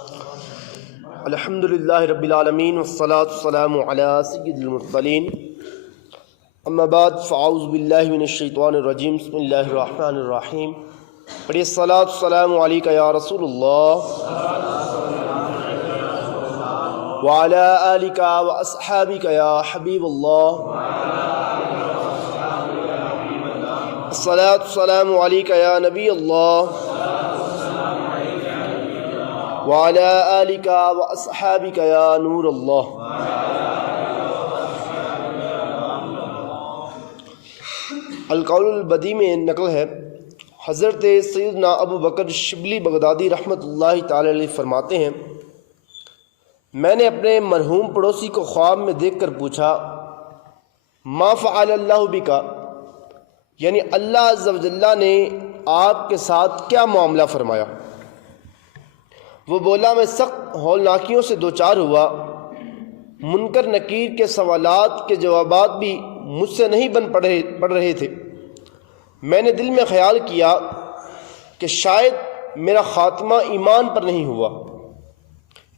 الحمدللہ رب العالمین والصلاة والسلام علی سید المرسلین اما بعد فاعوذ باللہ من الشیطان الرجیم بسم اللہ الرحمن الرحیم پڑھیے الصلاة والسلام علیک یا رسول اللہ وعلی آلک واصحابک یا حبیب اللہ الصلاة والسلام علیک یا نبی اللہ وعلی آلک واصحابک یا نور اللہ۔ القول البدیع میں نقل ہے، حضرت سیدنا ابو بکر شبلی بغدادی رحمۃ اللہ تعالی علیہ فرماتے ہیں، میں نے اپنے مرحوم پڑوسی کو خواب میں دیکھ کر پوچھا، ما فعل اللہ بکا، یعنی اللہ عز و جل نے آپ کے ساتھ کیا معاملہ فرمایا؟ وہ بولا، میں سخت ہولناکیوں سے دوچار ہوا، منکر نکیر کے سوالات کے جوابات بھی مجھ سے نہیں بن پڑ رہے تھے۔ میں نے دل میں خیال کیا کہ شاید میرا خاتمہ ایمان پر نہیں ہوا۔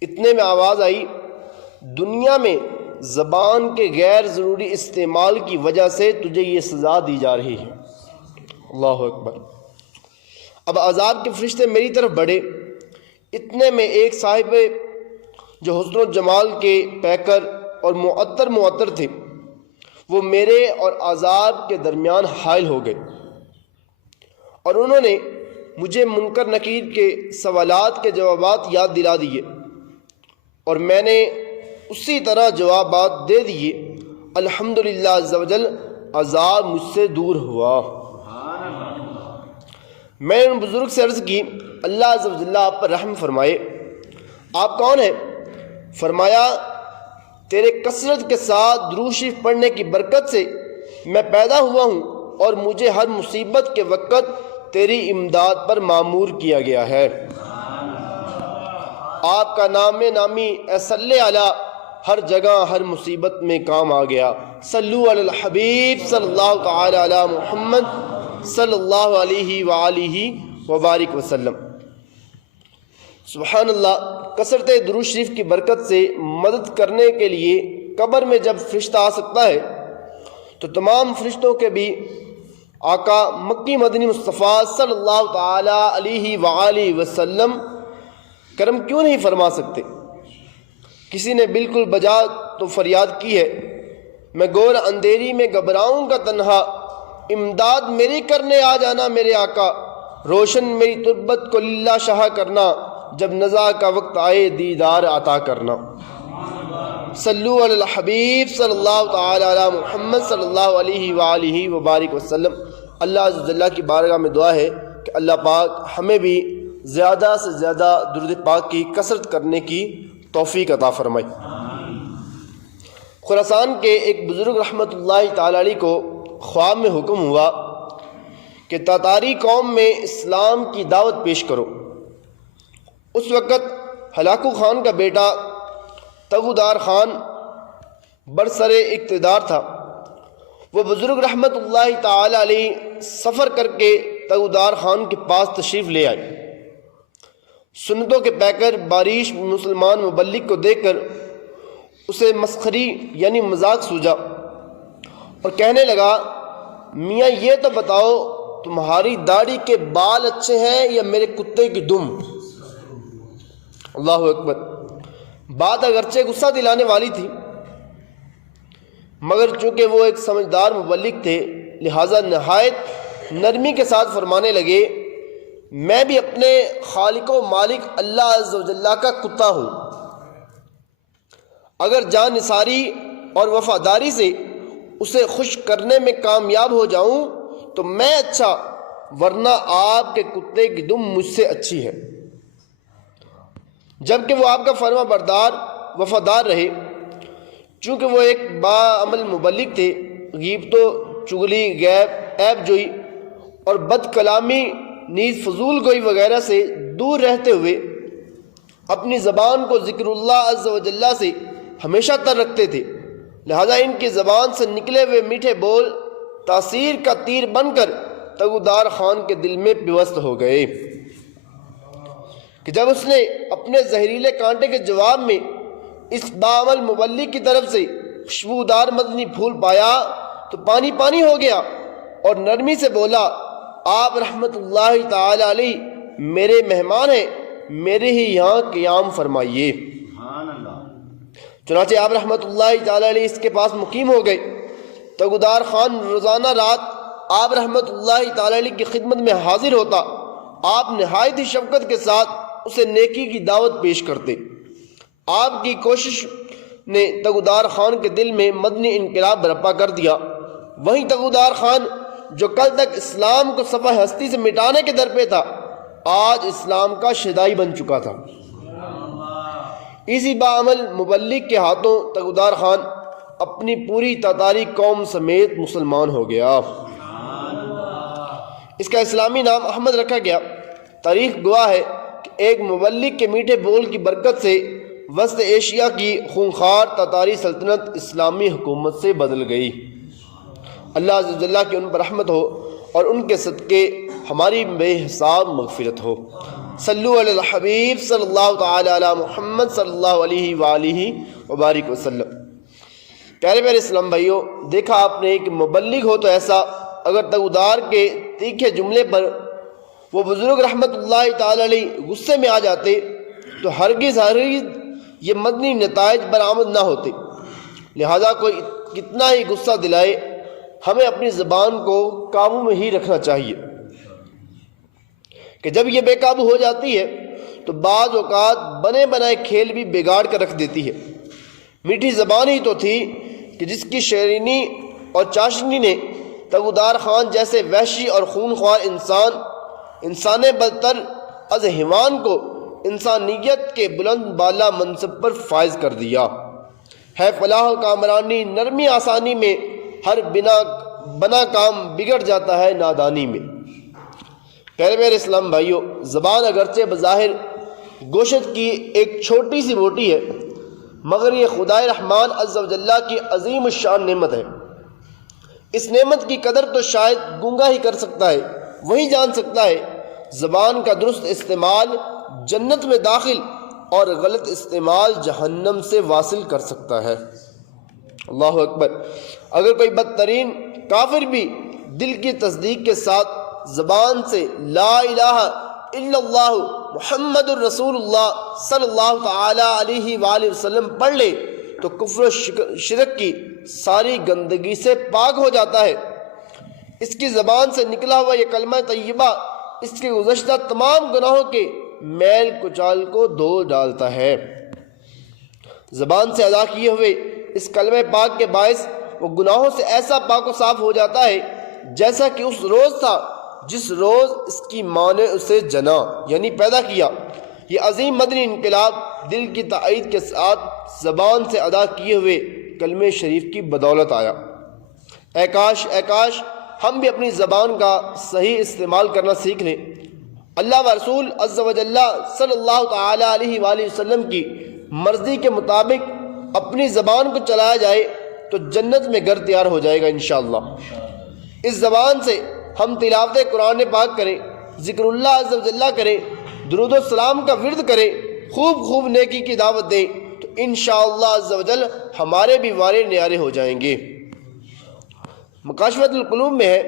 اتنے میں آواز آئی، دنیا میں زبان کے غیر ضروری استعمال کی وجہ سے تجھے یہ سزا دی جا رہی ہے۔ اللہ اکبر۔ اب عذاب کے فرشتے میری طرف بڑھے۔ اتنے میں ایک صاحب جو حسن و جمال کے پیکر اور معطر تھے، وہ میرے اور عذاب کے درمیان حائل ہو گئے، اور انہوں نے مجھے منکر نکیر کے سوالات کے جوابات یاد دلا دیے، اور میں نے اسی طرح جوابات دے دیے۔ الحمدللہ عز و جل، عذاب مجھ سے دور ہوا۔ میں نے ان بزرگ سے عرض کی، اللہ عز و جل آپ پر رحم فرمائے، آپ کون ہیں؟ فرمایا، تیرے کثرت کے ساتھ درود شریف پڑھنے کی برکت سے میں پیدا ہوا ہوں، اور مجھے ہر مصیبت کے وقت تیری امداد پر مامور کیا گیا ہے۔ آپ کا نام نامی اے صلی علی ہر جگہ ہر مصیبت میں کام آ گیا۔ صلو علی الحبیب صلی اللہ تعالی علی محمد صلی اللہ علیہ وآلہ وبارک وسلم۔ سبحان اللہ۔ کثرت درود شریف کی برکت سے مدد کرنے کے لیے قبر میں جب فرشتہ آ سکتا ہے تو تمام فرشتوں کے بھی آقا مکی مدنی مصطفیٰ صلی اللہ تعالی علیہ وآلہ وسلم کرم کیوں نہیں فرما سکتے؟ کسی نے بالکل بجا تو فریاد کی ہے، میں گور اندھیری میں گھبراؤں گا تنہا، امداد میری کرنے آ جانا میرے آقا، روشن میری تربت کو للہ شاہ کرنا، جب نزا کا وقت آئے دیدار عطا کرنا۔ صلو علی الحبیب صلی اللہ تعالی علی محمد صلی اللہ علیہ وآلہ وبارک وسلم۔ اللہ عز و جل کی بارگاہ میں دعا ہے کہ اللہ پاک ہمیں بھی زیادہ سے زیادہ درود پاک کی کثرت کرنے کی توفیق عطا فرمائے۔ خراسان کے ایک بزرگ رحمۃ اللہ تعالی علیہ کو خواب میں حکم ہوا کہ تاتاری قوم میں اسلام کی دعوت پیش کرو۔ اس وقت ہلاکو خان کا بیٹا تغودار خان برسر اقتدار تھا۔ وہ بزرگ رحمت اللہ تعالی علیہ سفر کر کے تغودار خان کے پاس تشریف لے آئے۔ سنتوں کے پیکر باریش مسلمان مبلغ کو دیکھ کر اسے مسخری یعنی مذاق سوجا، اور کہنے لگا، میاں یہ تو بتاؤ تمہاری داڑھی کے بال اچھے ہیں یا میرے کتے کی دم؟ اللہ اکبر۔ بات اگرچہ غصہ دلانے والی تھی، مگر چونکہ وہ ایک سمجھدار مبلغ تھے، لہٰذا نہایت نرمی کے ساتھ فرمانے لگے، میں بھی اپنے خالق و مالک اللہ عز و جل کا کتا ہوں۔ اگر جان نثاری اور وفاداری سے اسے خوش کرنے میں کامیاب ہو جاؤں تو میں اچھا، ورنہ آپ کے کتے کی دم مجھ سے اچھی ہے۔ جبکہ وہ آپ کا فرما بردار وفادار رہے، چونکہ وہ ایک باعمل مبلغ تھے، غیبت و چغلی، غیب، عیب جوئی اور بد کلامی نیز فضول گوئی وغیرہ سے دور رہتے ہوئے اپنی زبان کو ذکر اللہ عز و جل سے ہمیشہ تر رکھتے تھے، لہذا ان کی زبان سے نکلے ہوئے میٹھے بول تاثیر کا تیر بن کر تغودار خان کے دل میں پیوست ہو گئے کہ جب اس نے اپنے زہریلے کانٹے کے جواب میں اس باعمل مبلغ کی طرف سے خوشبودار مدنی پھول پایا تو پانی پانی ہو گیا اور نرمی سے بولا، آپ رحمت اللہ تعالی علیہ میرے مہمان ہیں، میرے ہی یہاں قیام فرمائیے۔ چنانچہ آپ رحمت اللہ تعالی علیہ اس کے پاس مقیم ہو گئے۔ تگودار خان روزانہ رات آپ رحمت اللہ تعالی علیہ کی خدمت میں حاضر ہوتا۔ آپ نہایت ہی شفقت کے ساتھ اسے نیکی کی دعوت پیش کرتے۔ آپ کی کوشش نے تگودار خان کے دل میں مدنی انقلاب برپا کر دیا۔ وہیں تگودار خان جو کل تک اسلام کو صفحہ ہستی سے مٹانے کے در پہ تھا، آج اسلام کا شیدائی بن چکا تھا۔ اسی باعمل مبلغ کے ہاتھوں تگودار خان اپنی پوری تاتاری قوم سمیت مسلمان ہو گیا۔ اس کا اسلامی نام احمد رکھا گیا۔ تاریخ گواہ ہے کہ ایک مبلغ کے میٹھے بول کی برکت سے وسط ایشیا کی خونخوار تاتاری سلطنت اسلامی حکومت سے بدل گئی۔ اللہ عز و جل کی ان پر رحمت ہو اور ان کے صدقے ہماری بے حساب مغفرت ہو۔ صلو علی الحبیب صلی اللہ تعالی علی محمد صلی اللہ علیہ وآلہ وبارک وسلم۔ پیارے پیارے اسلام بھائیوں، دیکھا آپ نے کہ مبلغ ہو تو ایسا، اگر تگودار کے تیکھے جملے پر وہ بزرگ رحمت اللہ تعالی علیہ غصے میں آ جاتے تو ہرگز یہ مدنی نتائج برآمد نہ ہوتے۔ لہذا کوئی کتنا ہی غصہ دلائے، ہمیں اپنی زبان کو قابو میں ہی رکھنا چاہیے کہ جب یہ بے قابو ہو جاتی ہے تو بعض اوقات بنے بنائے کھیل بھی بگاڑ کر رکھ دیتی ہے۔ میٹھی زبان ہی تو تھی کہ جس کی شیرینی اور چاشنی نے تگودار خان جیسے وحشی اور خونخوار انسان بدتر از حیوان کو انسانیت کے بلند بالا منصب پر فائز کر دیا ہے۔ فلاح و کامرانی نرمی آسانی میں، ہر بنا کام بگڑ جاتا ہے نادانی میں۔ پیارے پیارے اسلام بھائیوں، زبان اگرچہ بظاہر گوشت کی ایک چھوٹی سی روٹی ہے، مگر یہ خدائے رحمان عز و جل کی عظیم الشان نعمت ہے۔ اس نعمت کی قدر تو شاید گونگا ہی کر سکتا ہے، وہی جان سکتا ہے۔ زبان کا درست استعمال جنت میں داخل اور غلط استعمال جہنم سے واصل کر سکتا ہے۔ اللہ اکبر۔ اگر کوئی بدترین کافر بھی دل کی تصدیق کے ساتھ زبان سے لا الہ الا اللہ محمد الرسول اللہ صلی اللہ تعالی علیہ وآلہ وسلم پڑھ لے تو کفر و شرک کی ساری گندگی سے پاک ہو جاتا ہے۔ اس کی زبان سے نکلا ہوا یہ کلمہ طیبہ اس کے گزشتہ تمام گناہوں کے میل کچال کو دھو ڈالتا ہے۔ زبان سے ادا کیے ہوئے اس کلمہ پاک کے باعث وہ گناہوں سے ایسا پاک و صاف ہو جاتا ہے جیسا کہ اس روز تھا جس روز اس کی ماں نے اسے جنا یعنی پیدا کیا۔ یہ عظیم مدنی انقلاب دل کی تائید کے ساتھ زبان سے ادا کیے ہوئے کلمہ شریف کی بدولت آیا۔ اے کاش ہم بھی اپنی زبان کا صحیح استعمال کرنا سیکھ لیں۔ اللہ و رسول عز و جل صلی اللہ تعالی علیہ وآلہ وسلم کی مرضی کے مطابق اپنی زبان کو چلایا جائے تو جنت میں گھر تیار ہو جائے گا انشاءاللہ۔ اس زبان سے ہم تلاوت قرآن پاک کریں، ذکر اللہ عز و جل کریں، درود و سلام کا ورد کریں، خوب نیکی کی دعوت دیں تو انشاءاللہ عز و جل ہمارے بھی وارے نیارے ہو جائیں گے۔ مکاشفۃ القلوب میں ہے،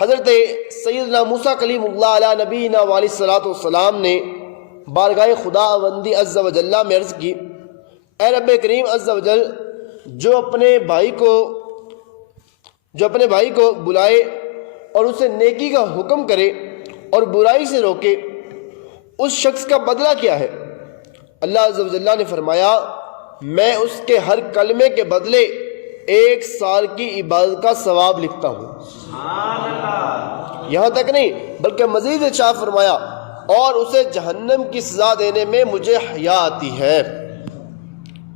حضرت سیدنا موسیٰ کلیم اللہ علیہ نبینا علیہ الصلوۃ والسلام نے بارگاہ خدا بندی عز و جل میں عرض کی، اے رب کریم عز و جل، جو اپنے بھائی کو بلائے اور اسے نیکی کا حکم کرے اور برائی سے روکے، اس شخص کا بدلہ کیا ہے؟ اللہ عز و جل نے فرمایا، میں اس کے ہر کلمے کے بدلے 1 سال کی عبادت کا ثواب لکھتا ہوں۔ یہاں تک نہیں بلکہ مزید ارشاد فرمایا، اور اسے جہنم کی سزا دینے میں مجھے حیا آتی ہے۔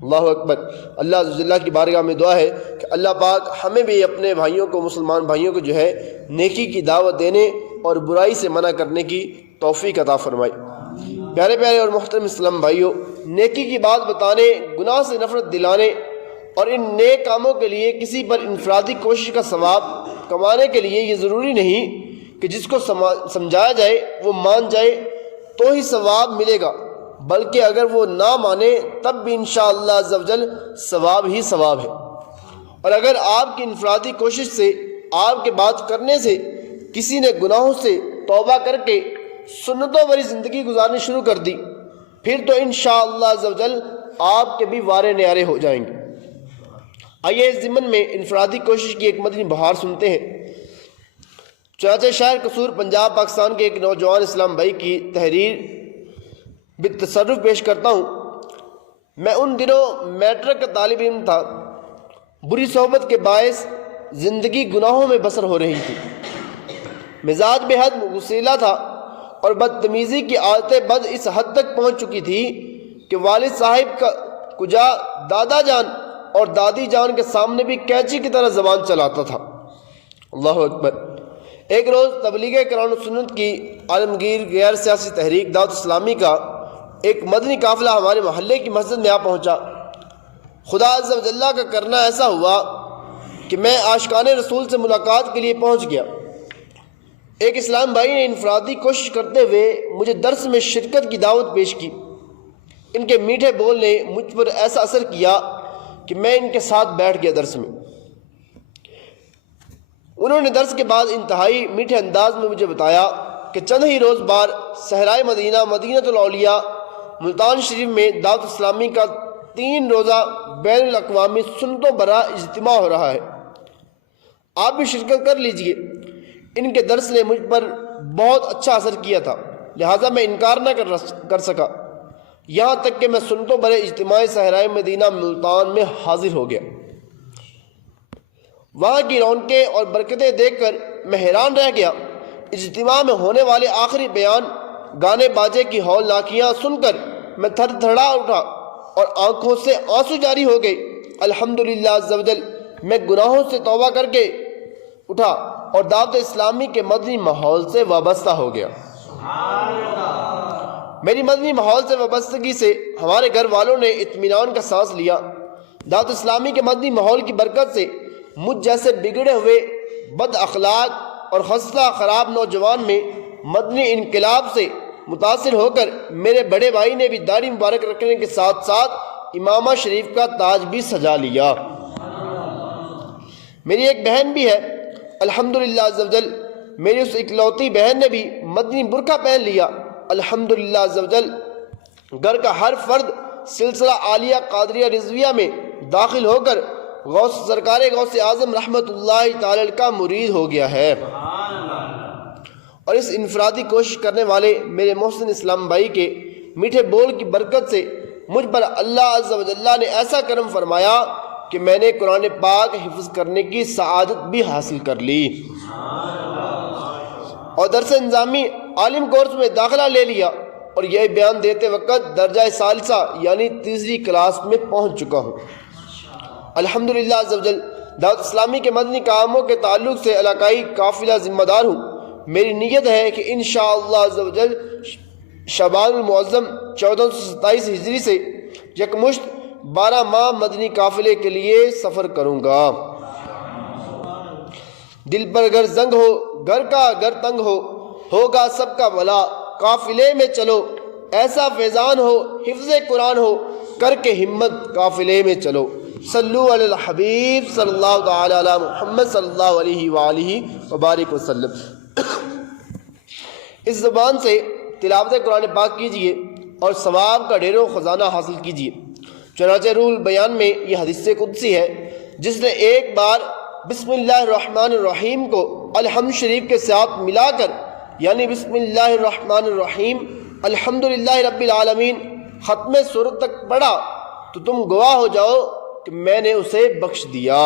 اللہ اکبر۔ اللہ عز و جل کی بارگاہ میں دعا ہے کہ اللہ پاک ہمیں بھی اپنے بھائیوں کو، مسلمان بھائیوں کو جو ہے نیکی کی دعوت دینے اور برائی سے منع کرنے کی توفیق عطا فرمائے۔ پیارے پیارے اور محترم اسلام بھائیوں، نیکی کی بات بتانے، گناہ سے نفرت دلانے اور ان نیک کاموں کے لیے کسی پر انفرادی کوشش کا ثواب کمانے کے لیے یہ ضروری نہیں کہ جس کو سمجھایا جائے وہ مان جائے تو ہی ثواب ملے گا، بلکہ اگر وہ نہ مانے تب بھی انشاءاللہ عز و جل ثواب ہی ثواب ہے۔ اور اگر آپ کی انفرادی کوشش سے، آپ کے بات کرنے سے کسی نے گناہوں سے توبہ کر کے سنتوں والی زندگی گزارنی شروع کر دی، پھر تو انشاءاللہ عز و جل آپ کے بھی وارے نیارے ہو جائیں گے۔ آئیے اس ضمن میں انفرادی کوشش کی ایک مدنی بہار سنتے ہیں۔ چنانچہ شہر قصور پنجاب پاکستان کے ایک نوجوان اسلام بھائی کی تحریر بالتصرف پیش کرتا ہوں۔ میں ان دنوں میٹرک کا طالب علم تھا۔ بری صحبت کے باعث زندگی گناہوں میں بسر ہو رہی تھی۔ مزاج بے حد غصیلا تھا اور بدتمیزی کی عادت بد اس حد تک پہنچ چکی تھی کہ والد صاحب کا کجا دادا جان اور دادی جان کے سامنے بھی کینچی کی طرح زبان چلاتا تھا۔ اللہ اکبر۔ ایک روز تبلیغ قرآن و سنت کی عالمگیر غیر سیاسی تحریک دعوت اسلامی کا ایک مدنی قافلہ ہمارے محلے کی مسجد میں آ پہنچا۔ خدا عز و جل کا کرنا ایسا ہوا کہ میں عاشقان رسول سے ملاقات کے لیے پہنچ گیا۔ ایک اسلام بھائی نے انفرادی کوشش کرتے ہوئے مجھے درس میں شرکت کی دعوت پیش کی۔ ان کے میٹھے بول نے مجھ پر ایسا اثر کیا کہ میں ان کے ساتھ بیٹھ گیا درس میں۔ انہوں نے درس کے بعد انتہائی میٹھے انداز میں مجھے بتایا کہ چند ہی روز بعد صحرائے مدینہ مدینۃ الاولیاء ملتان شریف میں دعوت اسلامی کا 3 روزہ بین الاقوامی سنتوں برا اجتماع ہو رہا ہے، آپ بھی شرکت کر لیجئے۔ ان کے درس نے مجھ پر بہت اچھا اثر کیا تھا، لہٰذا میں انکار نہ کر سکا، یہاں تک کہ میں سنتوں برے اجتماع صحرائے مدینہ ملتان میں حاضر ہو گیا۔ وہاں کی رونقیں اور برکتیں دیکھ کر میں حیران رہ گیا۔ اجتماع میں ہونے والے آخری بیان، گانے باجے کی ہولناکیاں سن کر میں تھر تھڑا اٹھا اور آنکھوں سے آنسو جاری ہو گئے۔ الحمدللہ عز و جل میں گناہوں سے توبہ کر کے اٹھا اور دعوت اسلامی کے مدنی ماحول سے وابستہ ہو گیا۔ میری مدنی ماحول سے وابستگی سے ہمارے گھر والوں نے اطمینان کا سانس لیا۔ دعوت اسلامی کے مدنی ماحول کی برکت سے مجھ جیسے بگڑے ہوئے بد اخلاق اور خستہ خراب نوجوان میں مدنی انقلاب سے متاثر ہو کر میرے بڑے بھائی نے بھی داڑھی مبارک رکھنے کے ساتھ ساتھ امامہ شریف کا تاج بھی سجا لیا۔ میری ایک بہن بھی ہے، الحمدللہ عز و جل میری اس اکلوتی بہن نے بھی مدنی برقع پہن لیا۔ الحمدللہ عز و جل گھر کا ہر فرد سلسلہ عالیہ قادریہ رضویہ میں داخل ہو کر سرکار غوث اعظم رحمت اللہ تعالی کا مرید ہو گیا ہے۔ اور اس انفرادی کوشش کرنے والے میرے محسن اسلام بھائی کے میٹھے بول کی برکت سے مجھ پر اللہ عز و جل نے ایسا کرم فرمایا کہ میں نے قرآن پاک حفظ کرنے کی سعادت بھی حاصل کر لی اور درس انظامی عالم کورس میں داخلہ لے لیا، اور یہ بیان دیتے وقت درجہ ثالثہ یعنی 3ری کلاس میں پہنچ چکا ہوں۔ الحمدللہ عز و جل دعوت اسلامی کے مدنی کاموں کے تعلق سے علاقائی قافلہ ذمہ دار ہوں۔ میری نیت ہے کہ انشاءاللہ عز و جل شعبان المعظم 1427 ہجری سے یکمشت 12 ماہ مدنی قافلے کے لیے سفر کروں گا۔ دل پر اگر زنگ ہو، گھر کا اگر تنگ ہو، ہوگا سب کا بھلا، قافلے میں چلو، ایسا فیضان ہو، حفظ قرآن ہو، کر کے ہمت قافلے میں چلو۔ صلو علی الحبیب صلی اللہ تعالی علی محمد صلی اللہ علیہ وآلہ وبارک وسلم۔ اس زبان سے تلاوت قرآن پاک کیجئے اور ثواب کا ڈھیروں خزانہ حاصل کیجئے۔ چنانچہ روح البیان میں یہ حدیث قدسی ہے، جس نے ایک بار بسم اللہ الرحمن الرحیم کو الحمد شریف کے ساتھ ملا کر یعنی بسم اللہ الرحمن الرحیم الحمدللہ رب العالمین ختم سورت تک پڑھا تو تم گواہ ہو جاؤ کہ میں نے اسے بخش دیا،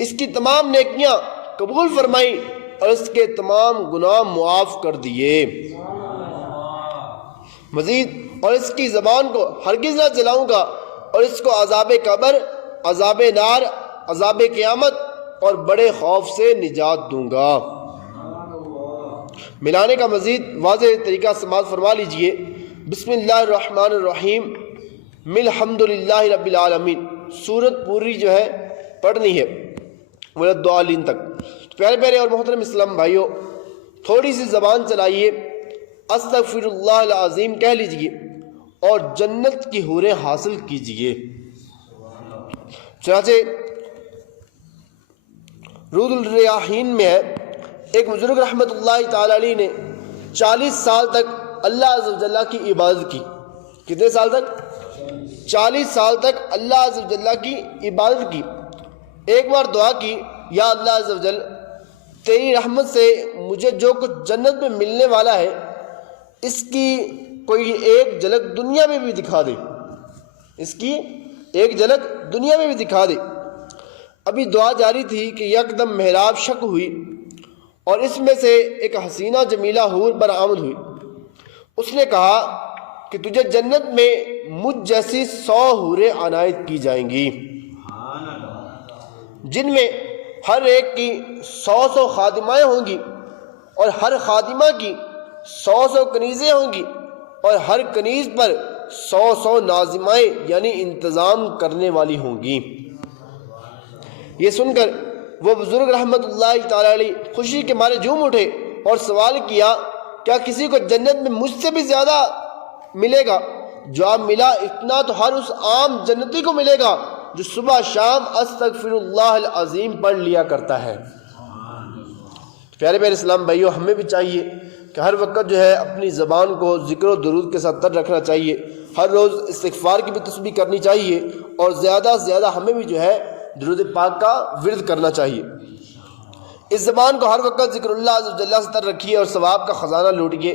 اس کی تمام نیکیاں قبول فرمائی اور اس کے تمام گناہ معاف کر دیے۔ مزید اور اس کی زبان کو ہرگز نہ جلاؤں گا اور اس کو عذاب قبر، عذاب نار، عذاب قیامت اور بڑے خوف سے نجات دوں گا۔ ملانے کا مزید واضح طریقہ سماعت فرما لیجئے۔ بسم اللہ الرحمن الرحیم مل الحمدللہ رب العالمین، سورت پوری جو ہے پڑھنی ہے ولدعالین تک۔ پیارے پیارے اور محترم اسلام بھائیوں، تھوڑی سی زبان چلائیے استغفر اللہ العظیم کہہ لیجئے اور جنت کی حوریں حاصل کیجئے۔ چنانچہ روض الریاحین میں ہے، ایک بزرگ رحمۃ اللہ تعالی علیہ نے 40 سال تک اللہ عز و جل کی عبادت کی۔ کتنے سال تک؟ 40 سال تک اللہ عز و جل کی عبادت کی۔ ایک بار دعا کی، یا اللہ عز و جل، تیری رحمت سے مجھے جو کچھ جنت میں ملنے والا ہے اس کی کوئی ایک جھلک دنیا میں بھی دکھا دے، اس کی ایک جھلک دنیا میں بھی دکھا دے۔ ابھی دعا جاری تھی کہ یکدم محراب شق ہوئی اور اس میں سے ایک حسینہ جمیلہ حور برآمد ہوئی۔ اس نے کہا کہ تجھے جنت میں مجھ جیسی 100 حوریں عنایت کی جائیں گی، جن میں ہر ایک کی 100 خادمائیں ہوں گی، اور ہر خادمہ کی 100 کنیزیں ہوں گی، اور ہر کنیز پر 100 ناظمائیں یعنی انتظام کرنے والی ہوں گی۔ یہ سن کر وہ بزرگ رحمت اللہ تعالی علیہ خوشی کے مارے جھوم اٹھے اور سوال کیا، کیا کسی کو جنت میں مجھ سے بھی زیادہ ملے گا؟ جواب ملا، اتنا تو ہر اس عام جنتی کو ملے گا جو صبح شام استغفر اللہ العظیم پڑھ لیا کرتا ہے۔ پیارے پیارے اسلام بھائیو، ہمیں بھی چاہیے کہ ہر وقت جو ہے اپنی زبان کو ذکر و درود کے ساتھ تر رکھنا چاہیے، ہر روز استغفار کی بھی تسبیح کرنی چاہیے، اور زیادہ سے زیادہ ہمیں بھی جو ہے درود پاک کا ورد کرنا چاہیے۔ اس زبان کو ہر وقت ذکر اللہ عز و جل سے تر رکھیے اور ثواب کا خزانہ لوٹیے۔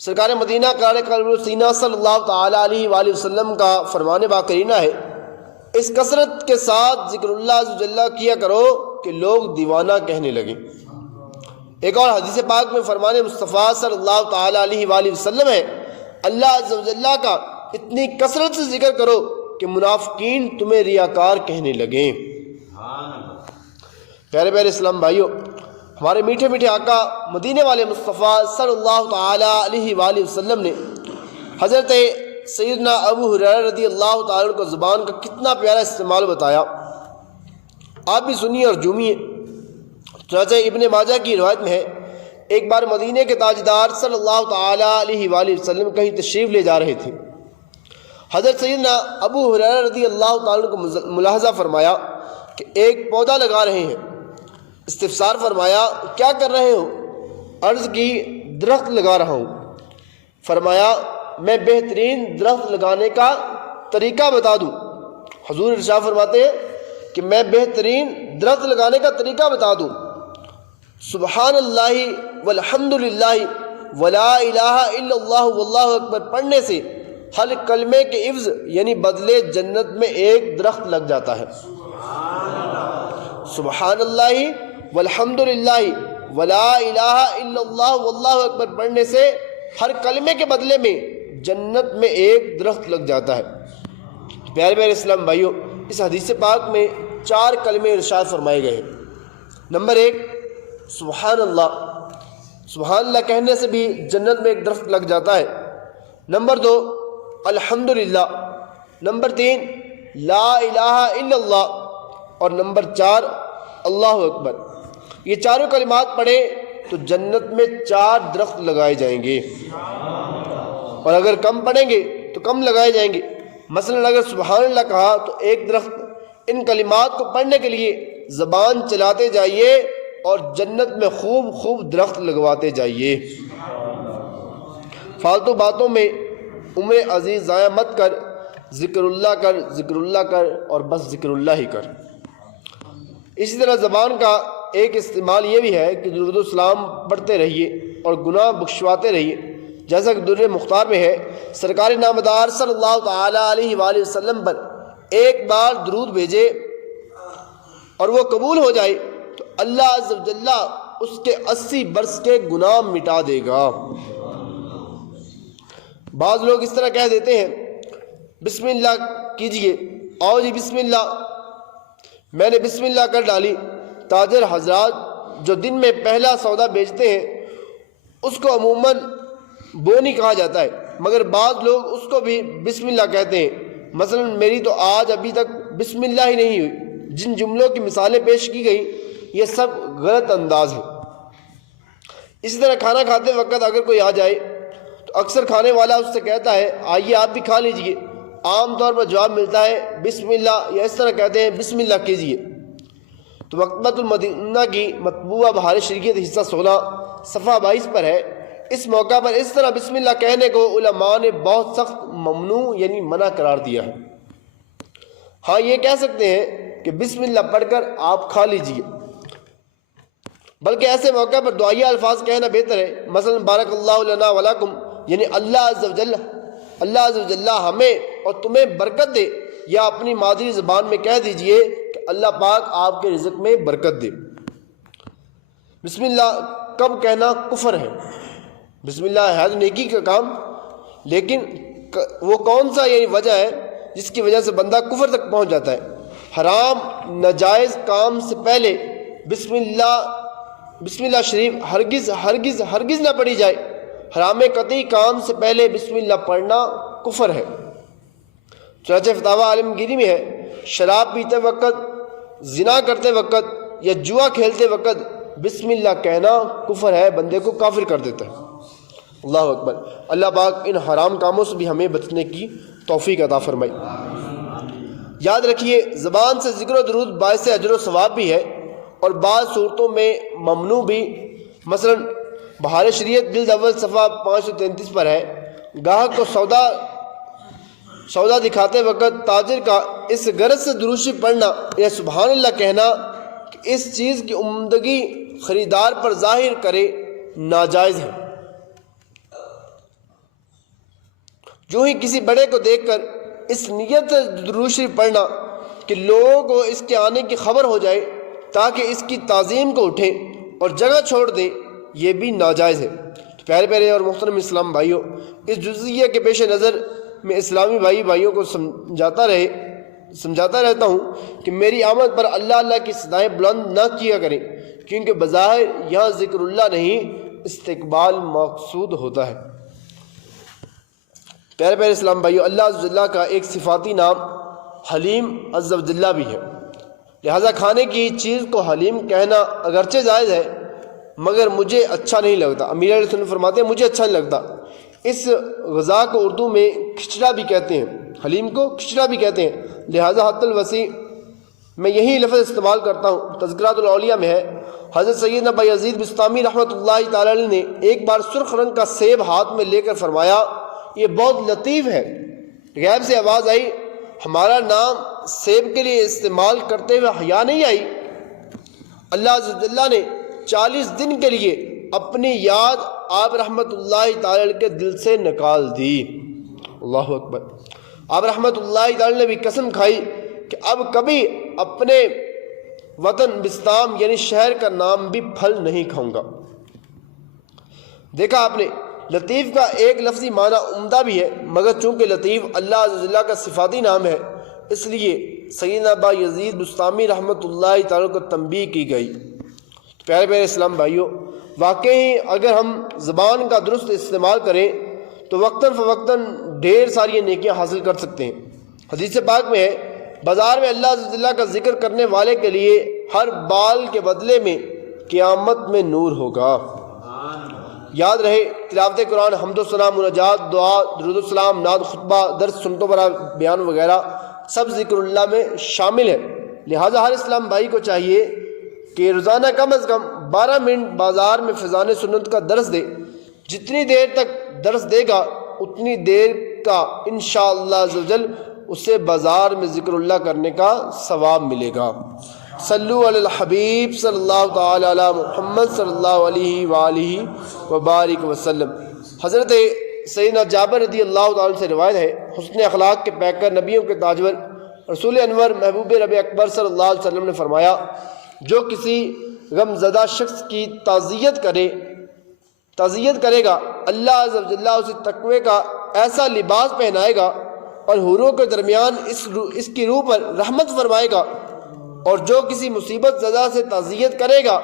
سرکار مدینہ قرار قلب السینہ صلی اللہ تعالی علیہ وآلہ وسلم کا فرمان باقرینہ ہے، اس کثرت کے ساتھ ذکر اللہ عز و جل کیا کرو کہ لوگ دیوانہ کہنے لگیں۔ ایک اور حدیث پاک میں فرمان مصطفیٰ صلی اللہ تعالی علیہ وآلہ وسلم ہے، اللہ عز و جل کا اتنی کثرت سے ذکر کرو کہ منافقین تمہیں ریاکار کہنے لگیں۔ پیارے پیارے اسلام بھائیوں، ہمارے میٹھے میٹھے آقا مدینے والے مصطفیٰ صلی اللہ تعالی علیہ وآلہ وسلم نے حضرت سیدنا ابو ہریرہ رضی اللہ تعالیٰ عنہ کو زبان کا کتنا پیارا استعمال بتایا، آپ بھی سنیے اور جھومیے۔ چنانچہ ابن ماجہ کی روایت میں ہے، ایک بار مدینے کے تاجدار صلی اللہ تعالی علیہ وآلہ وسلم کہیں تشریف لے جا رہے تھے۔ حضرت سیدنا ابو ہریرہ رضی اللہ تعالیٰ عنہ کو ملاحظہ فرمایا کہ ایک پودا لگا رہے ہیں۔ استفسار فرمایا، کیا کر رہے ہو؟ عرض کی، درخت لگا رہا ہوں۔ فرمایا، میں بہترین درخت لگانے کا طریقہ بتا دوں؟ حضور ارشاد فرماتے ہیں کہ میں بہترین درخت لگانے کا طریقہ بتا دوں؟ سبحان اللہ والحمد للہ ولا الہ الا اللہ واللہ اکبر پڑھنے سے ہر کلمے کے عوض یعنی بدلے جنت میں ایک درخت لگ جاتا ہے۔ سبحان اللہ والحمد للہ ولا الہ الا اللہ واللہ اکبر پڑھنے سے ہر کلمے کے بدلے میں جنت میں ایک درخت لگ جاتا ہے۔ پیارے پیارے اسلام بھائیوں، اس حدیث پاک میں 4 کلمے ارشاد فرمائے گئے ہیں۔ نمبر 1 سبحان اللہ، سبحان اللہ کہنے سے بھی جنت میں ایک درخت لگ جاتا ہے۔ نمبر 2 الحمدللہ، نمبر 3 لا الہ الا اللہ، اور نمبر 4 اللہ اکبر۔ یہ چاروں کلمات پڑھیں تو جنت میں 4 درخت لگائے جائیں گے، اور اگر کم پڑھیں گے تو کم لگائے جائیں گے۔ مثلا اگر سبحان اللہ کہا تو ایک درخت۔ ان کلمات کو پڑھنے کے لیے زبان چلاتے جائیے اور جنت میں خوب خوب درخت لگواتے جائیے۔ فالتو باتوں میں عمر عزیز ضائع مت کر، ذکر اللہ کر، ذکر اللہ کر، اور بس ذکر اللہ ہی کر۔ اسی طرح زبان کا ایک استعمال یہ بھی ہے کہ درود و سلام پڑھتے رہیے اور گناہ بخشواتے رہیے، جیسا کہ در مختار میں ہے، سرکار نامدار صلی اللہ تعالی علیہ وآلہ وسلم پر ایک بار درود بھیجے اور وہ قبول ہو جائے تو اللہ عز و جل اس کے 80 برس کے گناہ مٹا دے گا۔ بعض لوگ اس طرح کہہ دیتے ہیں، بسم اللہ کیجئے، آؤ جی بسم اللہ، میں نے بسم اللہ کر ڈالی۔ تاجر حضرات جو دن میں پہلا سودا بیچتے ہیں اس کو عموماً بونی کہا جاتا ہے، مگر بعض لوگ اس کو بھی بسم اللہ کہتے ہیں۔ مثلا میری تو آج ابھی تک بسم اللہ ہی نہیں ہوئی۔ جن جملوں کی مثالیں پیش کی گئی یہ سب غلط انداز ہے۔ اسی طرح کھانا کھاتے وقت اگر کوئی آ جائے تو اکثر کھانے والا اس سے کہتا ہے آئیے آپ بھی کھا لیجئے، عام طور پر جواب ملتا ہے بسم اللہ، یا اس طرح کہتے ہیں بسم اللہ کیجئے۔ تو مکتبۃ المدینہ کی مطبوعہ بہار شریعت حصہ 16 صفحہ 22 پر ہے، اس موقع پر اس طرح بسم اللہ کہنے کو علماء نے بہت سخت ممنوع یعنی منع قرار دیا ہے۔ ہاں یہ کہہ سکتے ہیں کہ بسم اللہ پڑھ کر آپ کھا لیجئے، بلکہ ایسے موقع پر دعائیہ الفاظ کہنا بہتر ہے، مثلا بارک اللہ لنا ولکم، یعنی اللہ عز و جل ہمیں اور تمہیں برکت دے، یا اپنی مادری زبان میں کہہ دیجئے کہ اللہ پاک آپ کے رزق میں برکت دے۔ بسم اللہ کب کہنا کفر ہے؟ بسم اللہ ہے تو نیکی کا کام، لیکن وہ کون سا یعنی وجہ ہے جس کی وجہ سے بندہ کفر تک پہنچ جاتا ہے؟ حرام ناجائز کام سے پہلے بسم اللہ شریف ہرگز نہ پڑھی جائے۔ حرام قطعی کام سے پہلے بسم اللہ پڑھنا کفر ہے۔ چنانچہ فتاوی عالمگیری میں ہے، شراب پیتے وقت، زنا کرتے وقت یا جوا کھیلتے وقت بسم اللہ کہنا کفر ہے، بندے کو کافر کر دیتا ہے۔ اللہ اکبر۔ اللہ پاک ان حرام کاموں سے بھی ہمیں بچنے کی توفیق عطا فرمائے۔ یاد رکھیے زبان سے ذکر و درود باعث اجر و ثواب بھی ہے، اور بعض صورتوں میں ممنوع بھی، مثلا بہار شریعت جلد اول صفحہ 533 پر ہے، گاہک کو سودا دکھاتے وقت تاجر کا اس غرض سے درود شریف پڑھنا یا سبحان اللہ کہنا کہ اس چیز کی عمدگی خریدار پر ظاہر کرے ناجائز ہے۔ جو ہی کسی بڑے کو دیکھ کر اس نیت سے درود شریف پڑھنا کہ لوگوں کو اس کے آنے کی خبر ہو جائے تاکہ اس کی تعظیم کو اٹھے اور جگہ چھوڑ دے، یہ بھی ناجائز ہے۔ تو پیارے اور محترم اسلام بھائیوں، اس جزئیہ کے پیش نظر میں اسلامی بھائیوں کو سمجھاتا رہتا ہوں کہ میری آمد پر اللہ کی صدائیں بلند نہ کیا کریں، کیونکہ بظاہر یہاں ذکر اللہ نہیں استقبال مقصود ہوتا ہے۔ پیارے اسلام بھائیوں، اللہ عز و جل کا ایک صفاتی نام حلیم عز و جل بھی ہے، لہذا کھانے کی چیز کو حلیم کہنا اگرچہ جائز ہے مگر مجھے اچھا نہیں لگتا۔ امیر علیہ السلام فرماتے ہیں مجھے اچھا نہیں لگتا۔ اس غذا کو اردو میں کھچڑا بھی کہتے ہیں، حلیم کو کھچڑا بھی کہتے ہیں، لہذا حد الوسیع میں یہی لفظ استعمال کرتا ہوں۔ تذکرات الاولیاء میں ہے، حضرت سیدنا بایزید بستامی رحمۃ اللہ تعالی علیہ نے ایک بار سرخ رنگ کا سیب ہاتھ میں لے کر فرمایا یہ بہت لطیف ہے۔ غیب سے آواز آئی، ہمارا نام سیب کے لیے استعمال کرتے ہوئے حیا نہیں آئی؟ اللہ عز و جل نے 40 دن کے لیے اپنی یاد آپ رحمت اللہ تعالی کے دل سے نکال دی۔ اللہ اکبر۔ آپ رحمت اللہ تعالی نے بھی قسم کھائی کہ اب کبھی اپنے وطن بستام یعنی شہر کا نام بھی پھل نہیں کھاؤں گا۔ دیکھا آپ نے، لطیف کا ایک لفظی معنی عمدہ بھی ہے، مگر چونکہ لطیف اللہ عز و جل کا صفاتی نام ہے اس لیے سیدنا بایزید بستامی رحمت اللہ تعالی کو تنبیہ کی گئی۔ پیارے اسلام بھائیوں، واقعی اگر ہم زبان کا درست استعمال کریں تو وقتاً فوقتاً ڈھیر ساری نیکیاں حاصل کر سکتے ہیں۔ حدیث پاک میں ہے، بازار میں اللہ عز و جل کا ذکر کرنے والے کے لیے ہر بال کے بدلے میں قیامت میں نور ہوگا۔ یاد رہے، تلاوت قرآن، حمد و ثنا، مناجات، دعا، درود السلام، نعت، خطبہ، درس، سنتوں پر بیان وغیرہ سب ذکر اللہ میں شامل ہے۔ لہٰذا ہر اسلام بھائی کو چاہیے کہ روزانہ کم از کم 12 منٹ بازار میں فیضان سنت کا درس دے۔ جتنی دیر تک درس دے گا اتنی دیر کا انشاءاللہ عز و جل اسے بازار میں ذکر اللہ کرنے کا ثواب ملے گا۔ صلو علی الحبیب صلی اللہ تعالی علی محمد صلی اللہ علیہ وآلہ وبارک وسلم۔ حضرت سیدنا جابر رضی اللہ تعالی سے روایت ہے، حسن اخلاق کے پیکر، نبیوں کے تاجور، رسول انور، محبوب رب اکبر صلی اللہ علیہ وسلم نے فرمایا، جو کسی غم زدہ شخص کی تعزیت کرے گا اللہ عز و جل اسے تقوی کا ایسا لباس پہنائے گا اور حوروں کے درمیان اس کی روح پر رحمت فرمائے گا، اور جو کسی مصیبت زدہ سے تعزیت کرے گا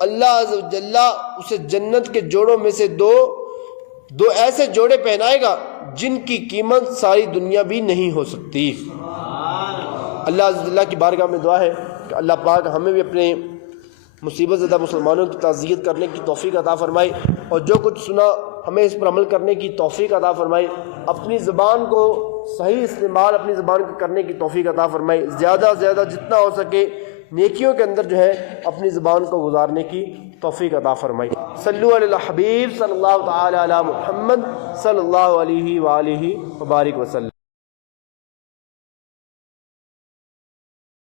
اللہ عز و جل اسے جنت کے جوڑوں میں سے دو ایسے جوڑے پہنائے گا جن کی قیمت ساری دنیا بھی نہیں ہو سکتی۔ اللہ عز و جل کی بارگاہ میں دعا ہے کہ اللہ پاک ہمیں بھی اپنے مصیبت زدہ مسلمانوں کی تعزیت کرنے کی توفیق عطا فرمائے، اور جو کچھ سنا ہمیں اس پر عمل کرنے کی توفیق عطا فرمائے، اپنی زبان کو صحیح استعمال اپنی زبان کو کرنے کی توفیق عطا فرمائے، زیادہ سے زیادہ جتنا ہو سکے نیکیوں کے اندر جو ہے اپنی زبان کو گزارنے کی توفیق عطا فرمائے۔ صلو علی الحبیب صلی اللہ تعالی علی محمد صلی اللہ علیہ وآلہ وبارک وسلم۔